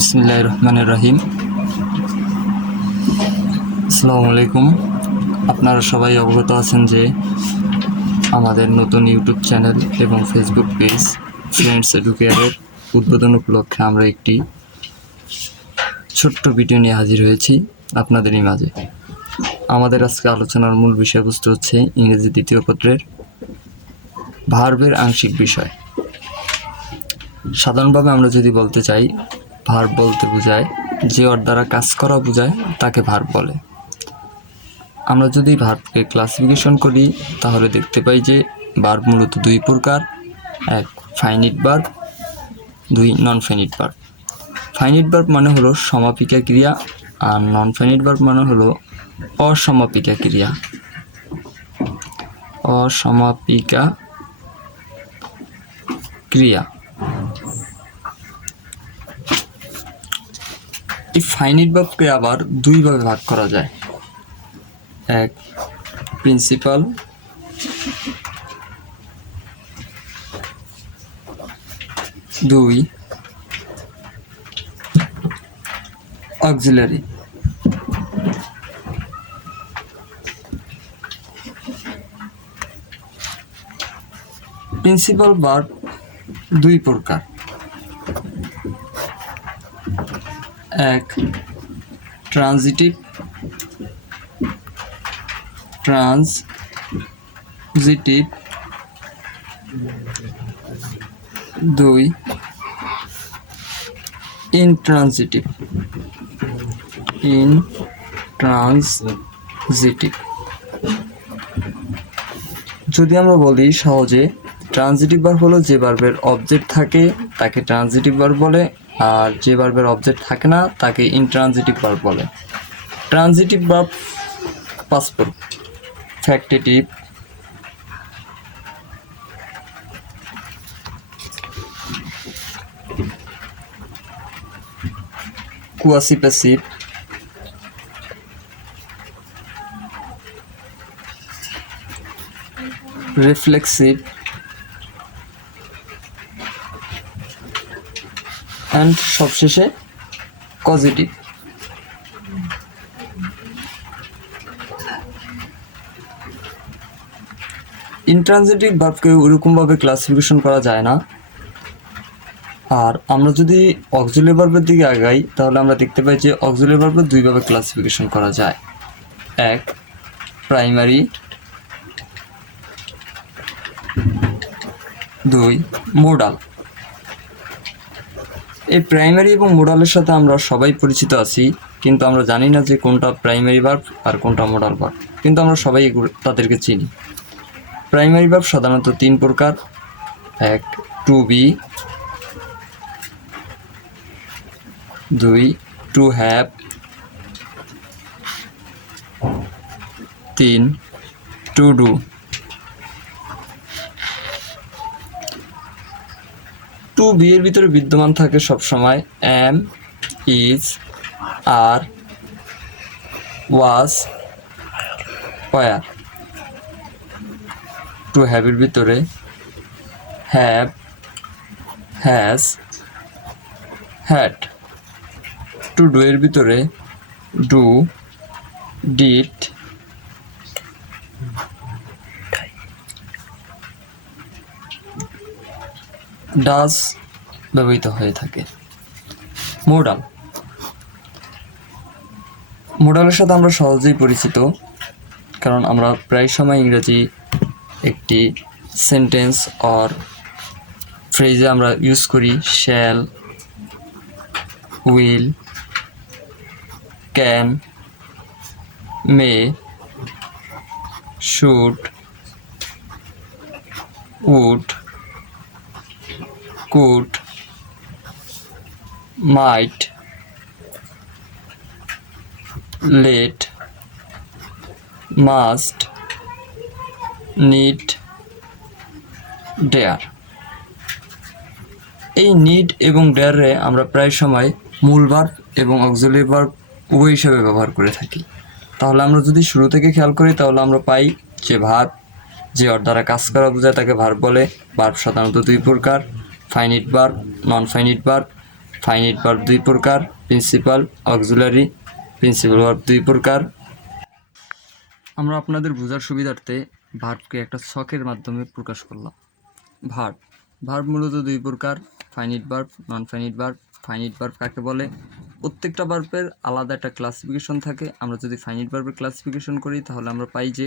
বিসমিল্লাহ রহমানের রহিম। আসসালামু আলাইকুম। আপনারা সবাই অবগত আছেন যে আমাদের নতুন ইউটিউব চ্যানেল এবং ফেসবুক পেজ ফ্রেন্ডস এডুকেয়ারের উদ্বোধন উপলক্ষে আমরা একটি ছোট্ট ভিডিও নিয়ে হাজির হয়েছি আপনাদেরই মাঝে। আমাদের আজকে আলোচনার মূল বিষয়বস্তু হচ্ছে ইংরেজি দ্বিতীয় পত্রের ভার্বের আংশিক বিষয়। সাধারণভাবে আমরা যদি বলতে চাই ভার্ব বলতে বোঝায়, যে ওর দ্বারা কাজ করা বোঝায়, তাকে ভার্ব বলে। আমরা যদি ভার্বকে ক্লাসিফিকেশন করি, তাহলে দেখতে পাই যে ভার্ব মূলত দুই প্রকার, এক ফাইনিট ভার্ব দুই non finite verb finite verb মানে হলো সমাপিকা ক্রিয়া, আর নন ফাইনিট ভার্ব মানে হলো অসমাপিকা ক্রিয়া। অসমাপিকা ক্রিয়া। এই ফাইনিট ভাবকে আবার দুইভাবে ভাগ করা যায়। এক প্রিন্সিপাল দুই অক্সিলারি প্রিন্সিপাল ভার্ব দুই প্রকার। এক ট্রানজিটিভ ট্রানজিটিভ দুই ইনট্রানজিটিভ ইন ট্রানজিটিভ যদি আমরা বলি সহজে ট্রানজিটিভ ভার্ব হলো যে ভার্বের অবজেক্ট থাকে, তাকে ট্রানজিটিভ ভার্ব বলে। আর যে ভার্বের অবজেক্ট থাকে না, তাকে ইনট্রানজিটিভ ভার্ব বলে। Transitive verb passport factitive quasi passive reflexive and সবশেষে পজিটিভ ইন্ট্রানজিটিভ ভার্বকে ওরকমভাবে ক্লাসিফিকেশন করা যায় না। আর আমরা যদি অক্সিলি ভার্বের দিকে আগাই, তাহলে আমরা দেখতে পাই যে অক্সিলি ভার্বের দুইভাবে ক্লাসিফিকেশন করা যায়। এক প্রাইমারি দুই মোডাল এই প্রাইমারি এবং মোডালের সাথে আমরা সবাই পরিচিত আছি, কিন্তু আমরা জানি না যে কোনটা প্রাইমারি ভার্ব আর কোনটা মোডাল ভার্ব কিন্তু আমরা সবাই তাদেরকে চিনি। প্রাইমারি ভার্ব সাধারণত তিন প্রকার। এক টু বি দুই টু হ্যাভ তিন টু ডু টু বি এর ভিতরে বিদ্যমান থাকে সবসময় am is are was were to হ্যাভের ভিতরে have has had to do এর ভিতরে ডু ডিড ডাজ ব্যবহৃত হয়ে থাকে। মোডাল। মোডালের সাথে আমরা সহজেই পরিচিত, কারণ আমরা প্রায় সময় ইংরেজি একটি সেন্টেন্স অর ফ্রেজে আমরা ইউজ করি shall will can may should would could, might, let, must, need, dare এই নিড এবং ডেয়ারে আমরা প্রায় সময় মূল ভার্ব এবং অক্সিলারি ভার্ব উভয় হিসাবে ব্যবহার করে থাকি। তাহলে আমরা যদি শুরু থেকে খেয়াল করি তাহলে আমরা পাই যে ভার্ব যে ওর দ্বারা কাজ করা বোঝায় তাকে ভার্ব বলে। ভার্ব সাধারণত দুই প্রকার। Finite verb non finite verb finite verb দুই প্রকার প্রিন্সিপাল অক্সিলারি প্রিন্সিপাল ভার্ব দুই প্রকার। আমরা আপনাদের বোঝার সুবিধার্থে ভার্বকে একটা ছকের মাধ্যমে প্রকাশ করলাম। ভার্ব ভার্ব মূলত দুই প্রকার finite verb non finite verb. Finite verb কাকে বলে? প্রত্যেকটা ভার্বের আলাদা একটা ক্লাসিফিকেশন থাকে। আমরা যদি ফাইনিট ভার্বের ক্লাসিফিকেশন করি, তাহলে আমরা পাই যে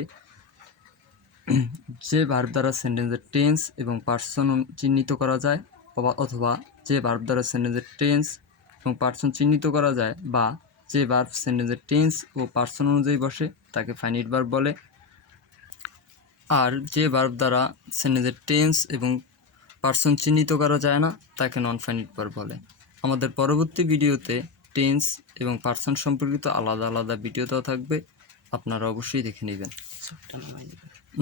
যে ভার্ব দ্বারা সেন্টেন্সের টেন্স এবং পার্সন চিহ্নিত করা যায় অথবা যে ভার্ব দ্বারা সেন্টেন্সের টেন্স এবং পার্সন চিহ্নিত করা যায় বা যে ভার্ব সেন্টেন্সের টেন্স ও পার্সন অনুযায়ী বসে তাকে ফাইনিট ভার্ব বলে। আর যে ভার্ব দ্বারা সেন্টেন্সের টেন্স এবং পার্সন চিহ্নিত করা যায় না তাকে নন ফাইনিট ভার্ব বলে। আমাদের পরবর্তী ভিডিওতে টেন্স এবং পার্সন সম্পর্কিত আলাদা আলাদা ভিডিও দেওয়া থাকবে। আপনারা অবশ্যই দেখে নেবেন।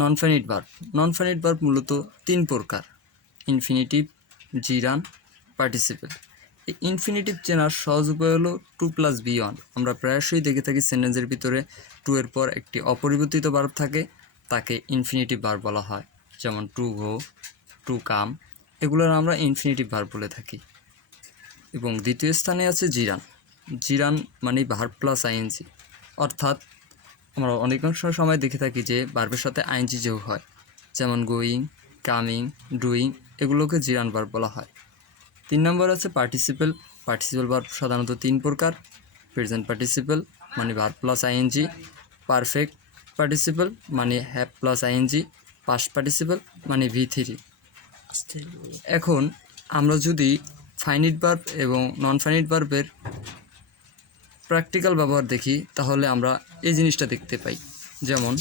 Non finite verb non finite verb মূলত তিন প্রকার। ইনফিনিটিভ জিরান পার্টিসিপেল এই ইনফিনিটিভ চেনার সহজ উপায় হলো টু প্লাস বি ওয়ান। আমরা প্রায়শই দেখে থাকি সেন্টেন্সের ভিতরে টু এর পর একটি অপরিবর্তিত ভার্ব থাকে, তাকে ইনফিনিটিভ ভার্ব বলা হয়, যেমন টু গো টু কাম, এগুলোর আমরা ইনফিনিটিভ ভার্ব বলে থাকি। এবং দ্বিতীয় স্থানে আছে জিরান জিরান মানে ভার্ব প্লাস আইএনজি অর্থাৎ আমরা অনেকাংশ সময় দেখে থাকি যে ভার্বের সাথে আইএনজি যোগ হয়, যেমন গোয়িং কামিং ডুইং এগুলোকে জিরান ভার্ব বলা হয়। তিন নম্বর আছে পার্টিসিপেল পার্টিসিপেল ভার্ব সাধারণত তিন প্রকার, প্রেজেন্ট পার্টিসিপেল মানে verb plus ING, perfect participle মানে have plus ING, past participle মানে ভি থ্রি। এখন আমরা যদি ফাইনিট ভার্ব এবং নন ফাইনিট ভার্বের প্র্যাকটিক্যাল ব্যবহার দেখি, তাহলে আমরা এই জিনিসটা দেখতে পাই। যেমন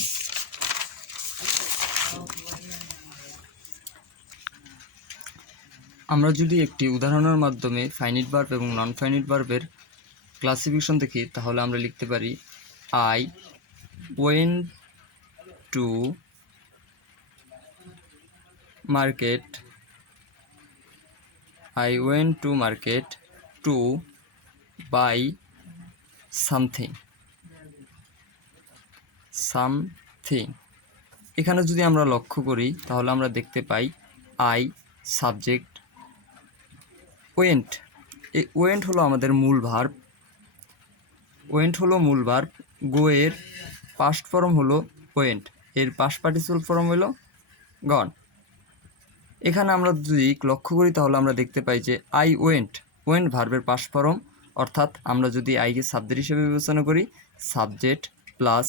আমরা যদি একটি উদাহরণের মাধ্যমে ফাইনিট বার্ব এবং নন ফাইনিট বার্বের ক্লাসিফিকেশন দেখি, তাহলে আমরা লিখতে পারি I went to market I went to market to buy something something এখানে যদি আমরা লক্ষ্য করি, তাহলে আমরা দেখতে পাই আই সাবজেক্ট ওয়েন্ট, এই ওয়েন্ট হলো আমাদের মূল ভার্ব। ওয়েন্ট হলো মূল ভার্ব। গো এর পাস্ট ফর্ম হলো ওয়েন্ট। এর পাস্ট পার্টিসিপাল ফর্ম হলো গন এখানে আমরা যদি লক্ষ্য করি, তাহলে আমরা দেখতে পাই যে আই ওয়েন্ট ওয়েন্ট ভার্বের পাশ ফরম অর্থাৎ আমরা যদি আইকে সাবজেক্ট হিসেবে বিবেচনা করি সাবজেক্ট প্লাস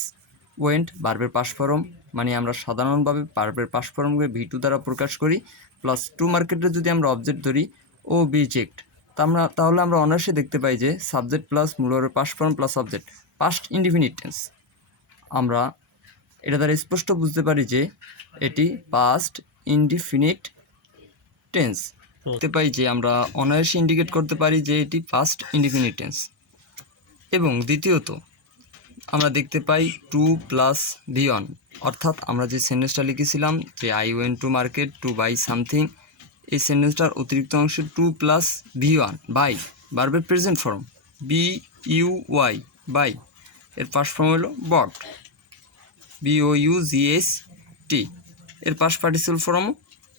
ওয়েন্ট ভার্বের পাশ ফরম মানে আমরা সাধারণভাবে ভার্বের পাশ ফরমকে ভি টু দ্বারা প্রকাশ করি প্লাস টু মার্কেটে যদি আমরা অবজেক্ট ধরি ও বিজেক্ট তা আমরা তাহলে আমরা অনার্সে দেখতে পাই যে subject plus মূলভাবের past form plus subject, past indefinite tense. আমরা এটা দ্বারা স্পষ্ট বুঝতে পারি যে এটি পাস্ট ইনডিফিনিট টেন্স। দেখতে পাই যে আমরা অনায়াসে ইন্ডিকেট করতে পারি যে এটি ফার্স্ট ইনডিফিনিট টেন্স। এবং দ্বিতীয়ত, আমরা দেখতে পাই টু প্লাস ভিয়ন অর্থাৎ আমরা যে সেন্টেন্সটা লিখেছিলাম, যে I went to market to buy something এই সেন্টেন্সটার অতিরিক্ত অংশে to plus V one buy বার্বের present form B U Y buy এর পাস ফর্ম হলো bought B O U G S T এর past participle form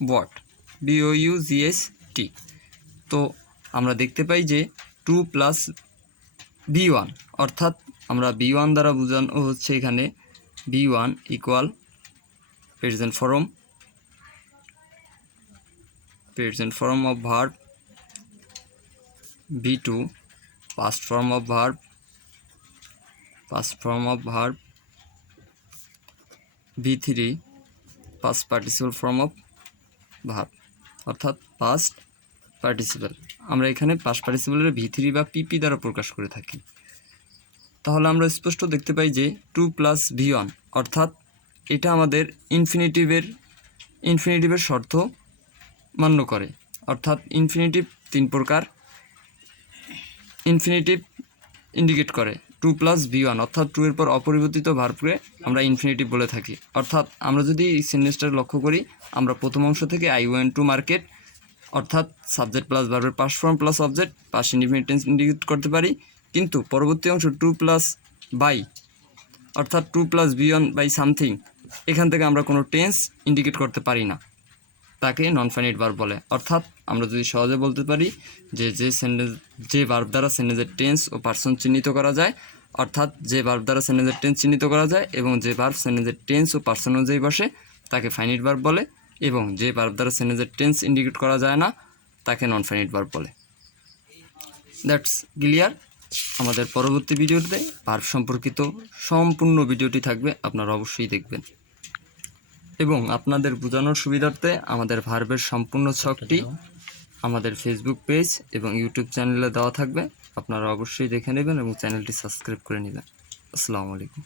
bought B O U G S T তো আমরা দেখতে পাই যে টু প্লাস বি ওয়ান অর্থাৎ আমরা বি ওয়ান দ্বারা বোঝানো হচ্ছে এখানে V one equal present form of verb V two past form of verb past form of verb V three past participle form of verb অর্থাৎ পাস্ট পার্টিসিপাল আমরা এখানে past পার্টিসিপালের V three বা পিপি দ্বারা প্রকাশ করে থাকি। তাহলে আমরা স্পষ্ট দেখতে পাই যে টু প্লাস ভি অর্থাৎ এটা আমাদের ইনফিনিটিভের ইনফিনিটিভের শর্ত। মান্য করে। অর্থাৎ ইনফিনিটিভ তিন প্রকার ইনফিনিটিভ ইন্ডিকেট করে। টু প্লাস ভি ওয়ান অর্থাৎ টু এর পর অপরিবর্তিত ভার্বকে আমরা ইনফিনিটিভ বলে থাকি। অর্থাৎ আমরা যদি এই সেন্টেন্সটা লক্ষ্য করি, আমরা প্রথম অংশ থেকে আই ওয়েন টু মার্কেট অর্থাৎ সাবজেক্ট প্লাস ভার্বের past form plus object past independence indicate করতে পারি। কিন্তু পরবর্তী অংশ টু প্লাস বাই অর্থাৎ to plus V one buy something এখান থেকে আমরা কোনো টেন্স ইন্ডিকেট করতে পারি না। তাকে নন ফাইনাইট ভার্ব বলে। অর্থাৎ আমরা যদি সহজে বলতে পারি যে যে সেন্টেন্স যে ভার্ব দ্বারা সেন্টেন্সের টেন্স ও পার্সন চিহ্নিত করা যায়, অর্থাৎ যে ভার্ব দ্বারা সেন্টেন্সের টেন্স চিহ্নিত করা যায় এবং যে ভার্ব সেন্টেন্সের টেন্স ও পার্সন অনুযায়ী বসে, তাকে ফাইনাইট ভার্ব বলে এবং যে ভার্ব দ্বারা সেন্টেন্সের টেন্স ইন্ডিকেট করা যায় না, তাকে নন ফাইনাইট ভার্ব বলে। দ্যাটস ক্লিয়ার আমাদের পরবর্তী ভিডিওতে ভার্ব সম্পর্কিত সম্পূর্ণ ভিডিওটি থাকবে, আপনারা অবশ্যই দেখবেন। এবং আপনাদের বোঝানোর সুবিধার্থে আমাদের ভার্বের সম্পূর্ণ ছকটি আমাদের ফেসবুক পেজ এবং ইউটিউব চ্যানেলে দেওয়া থাকবে। আপনারা অবশ্যই দেখে নেবেন এবং চ্যানেলটি সাবস্ক্রাইব করে নেবেন। আসসালামু আলাইকুম।